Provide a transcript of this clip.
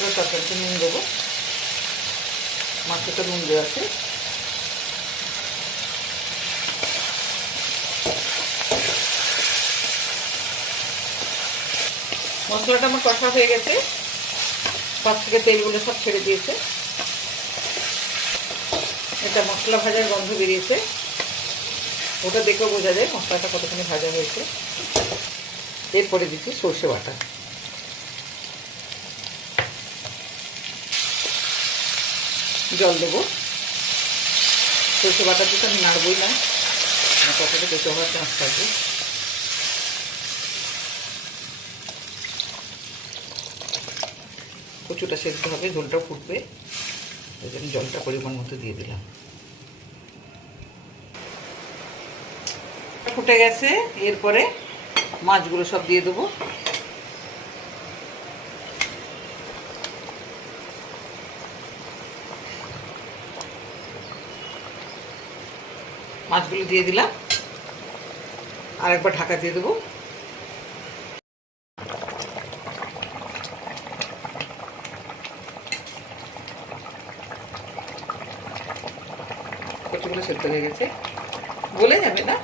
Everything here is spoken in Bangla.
পুরো তরকারিতে নুন দেবো, মাছটা নুন দেওয়া আছে। মশলাটা আমার কষা হয়ে গেছে, পাঁচ থেকে তেলগুলো সব ছেড়ে দিয়েছে। এটা মশলা ভাজার গন্ধ বেরিয়েছে, ওটা দেখেও বোঝা যায় মশলাটা কতখানি ভাজা হয়েছে। এরপরে দিচ্ছি সর্ষে বাটা, জল দেবো। সর্ষে বাটা দিতে আমি নাড়বই না, ততটা বেশি হওয়ার চান্স থাকবে। কচুটা সেদ্ধ হবে, ঝোলটা ফুটবে, ওই জন্য জলটা পরিমাণ মতো দিয়ে দিলাম। ফুটে গেছে, এরপরে মাছগুলো সব দিয়ে দেবো। মাছগুলো দিয়ে দিলাম, আর একবার ঢাকা দিয়ে দেবো। কচুগুলো সেদ্ধ হয়ে গেছে, গলে যাবে না।